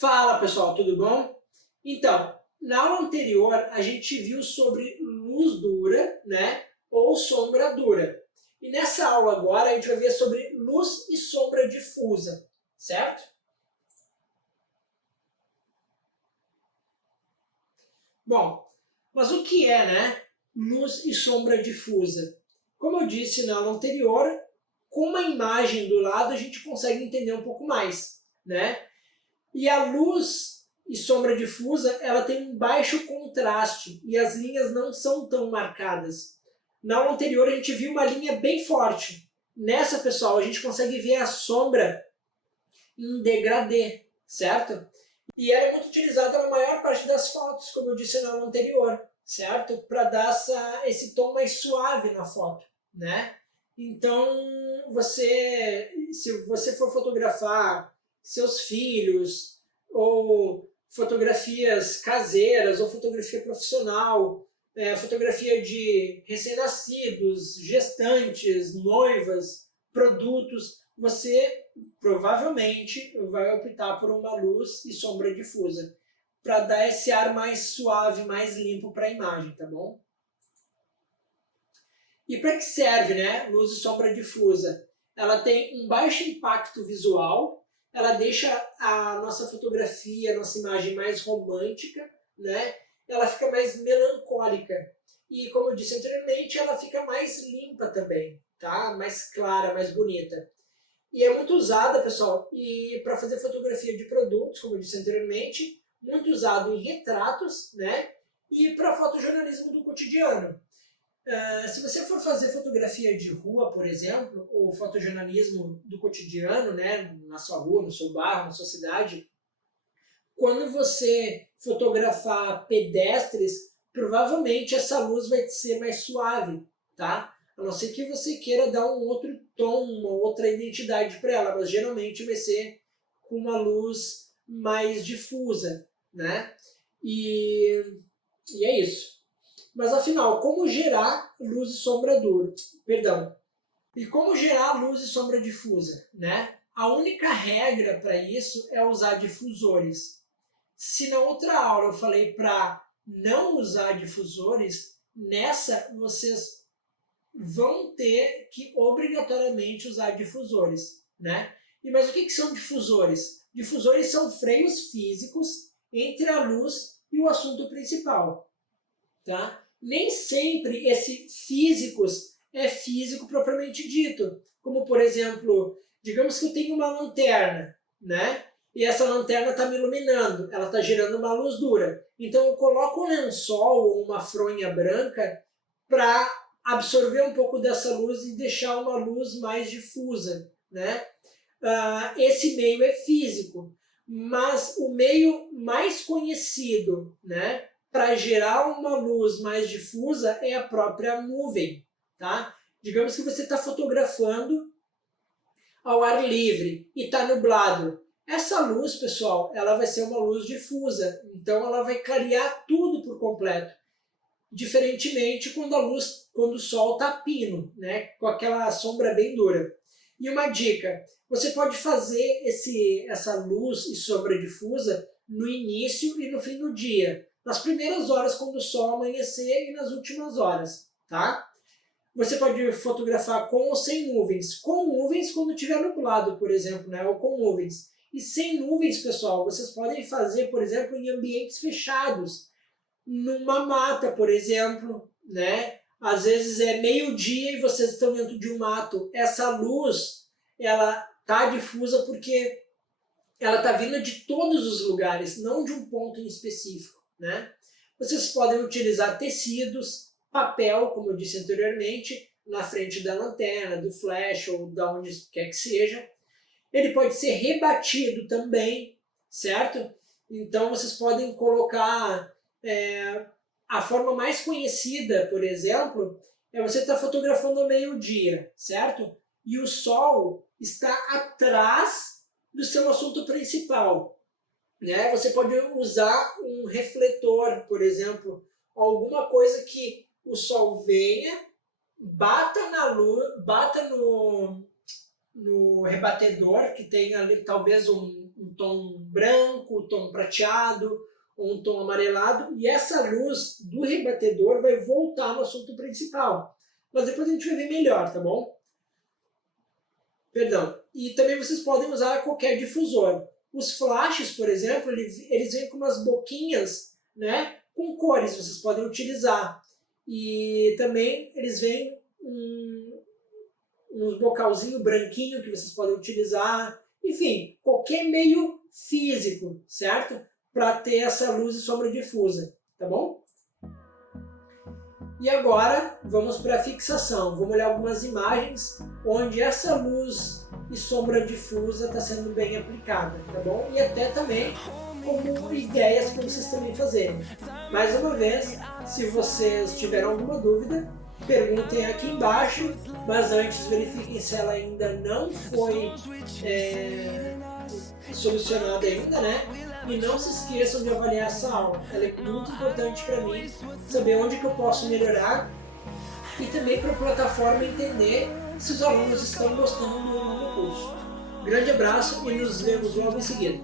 Fala pessoal, tudo bom? Então, na aula anterior a gente viu sobre luz dura, né, ou sombra dura. E nessa aula agora a gente vai ver sobre luz e sombra difusa, certo? Bom, mas o que é, né, luz e sombra difusa? Como eu disse na aula anterior, com uma imagem do lado a gente consegue entender um pouco mais, né? E a luz e sombra difusa, ela tem um baixo contraste e as linhas não são tão marcadas. Na aula anterior a gente viu uma linha bem forte. Nessa, pessoal, a gente consegue ver a sombra em degradê, certo? E ela é muito utilizada na maior parte das fotos, como eu disse na aula anterior, certo? Para dar esse tom mais suave na foto, né? Então, se você for fotografar seus filhos, ou fotografias caseiras, ou fotografia profissional, fotografia de recém-nascidos, gestantes, noivas, produtos, você provavelmente vai optar por uma luz e sombra difusa, para dar esse ar mais suave, mais limpo para a imagem, tá bom? E para que serve, né, luz e sombra difusa? Ela tem um baixo impacto visual, ela deixa a nossa fotografia, a nossa imagem mais romântica, né? Ela fica mais melancólica. E como eu disse anteriormente, ela fica mais limpa também, tá? Mais clara, mais bonita. E é muito usada, pessoal, e para fazer fotografia de produtos, como eu disse anteriormente, muito usado em retratos, né? E para fotojornalismo do cotidiano. Se você for fazer fotografia de rua, por exemplo, ou fotojornalismo do cotidiano, né, na sua rua, no seu bairro, na sua cidade, quando você fotografar pedestres, provavelmente essa luz vai ser mais suave, tá? A não ser que você queira dar um outro tom, uma outra identidade para ela, mas geralmente vai ser com uma luz mais difusa, né? E é isso. Mas afinal, como gerar luz e sombra dura? Perdão. E como gerar luz e sombra difusa, né? A única regra para isso é usar difusores. Se na outra aula eu falei para não usar difusores, nessa vocês vão ter que obrigatoriamente usar difusores, né? Mas o que são difusores? Difusores são freios físicos entre a luz e o assunto principal, tá? Nem sempre esse físicos é físico propriamente dito, como por exemplo, digamos que eu tenho uma lanterna, né? E essa lanterna está me iluminando, ela está gerando uma luz dura. Então eu coloco um lençol ou uma fronha branca para absorver um pouco dessa luz e deixar uma luz mais difusa, né? Esse meio é físico, mas o meio mais conhecido, né, para gerar uma luz mais difusa é a própria nuvem, tá? Digamos que você está fotografando ao ar livre e está nublado. Essa luz, pessoal, ela vai ser uma luz difusa, então ela vai clarear tudo por completo. Diferentemente quando o sol está pino, né, com aquela sombra bem dura. E uma dica, você pode fazer essa luz e sombra difusa no início e no fim do dia. Nas primeiras horas quando o sol amanhecer e nas últimas horas, tá? Você pode fotografar com ou sem nuvens. Com nuvens quando estiver nublado, por exemplo, né? Ou com nuvens. E sem nuvens, pessoal, vocês podem fazer, por exemplo, em ambientes fechados. Numa mata, por exemplo, né? Às vezes é meio-dia e vocês estão dentro de um mato. Essa luz, ela tá difusa porque ela tá vindo de todos os lugares, não de um ponto em específico, né? Vocês podem utilizar tecidos, papel, como eu disse anteriormente, na frente da lanterna, do flash ou da onde quer que seja. Ele pode ser rebatido também, certo? Então vocês podem colocar a forma mais conhecida, por exemplo, é você estar fotografando ao meio-dia, certo? E o sol está atrás do seu assunto principal, né? Você pode usar um refletor, por exemplo, alguma coisa que o sol venha, bata na luz, bata no rebatedor, que tem ali talvez um tom branco, tom prateado, ou um tom amarelado, e essa luz do rebatedor vai voltar no assunto principal. Mas depois a gente vai ver melhor, tá bom? Perdão. E também vocês podem usar qualquer difusor. Os flashes, por exemplo, eles vêm com umas boquinhas, né, com cores, vocês podem utilizar. E também eles vêm uns bocalzinho branquinho que vocês podem utilizar. Enfim, qualquer meio físico, certo? Para ter essa luz e sombra difusa, tá bom? E agora vamos para a fixação. Vamos olhar algumas imagens onde essa luz e sombra difusa está sendo bem aplicada, tá bom? E até também como ideias para vocês também fazerem. Mais uma vez, se vocês tiveram alguma dúvida, perguntem aqui embaixo, mas antes verifiquem se ela ainda não foi solucionada ainda, né? E não se esqueçam de avaliar essa aula. Ela é muito importante para mim, saber onde que eu posso melhorar e também para a plataforma entender se os alunos estão gostando do curso. Grande abraço e nos vemos logo em seguida.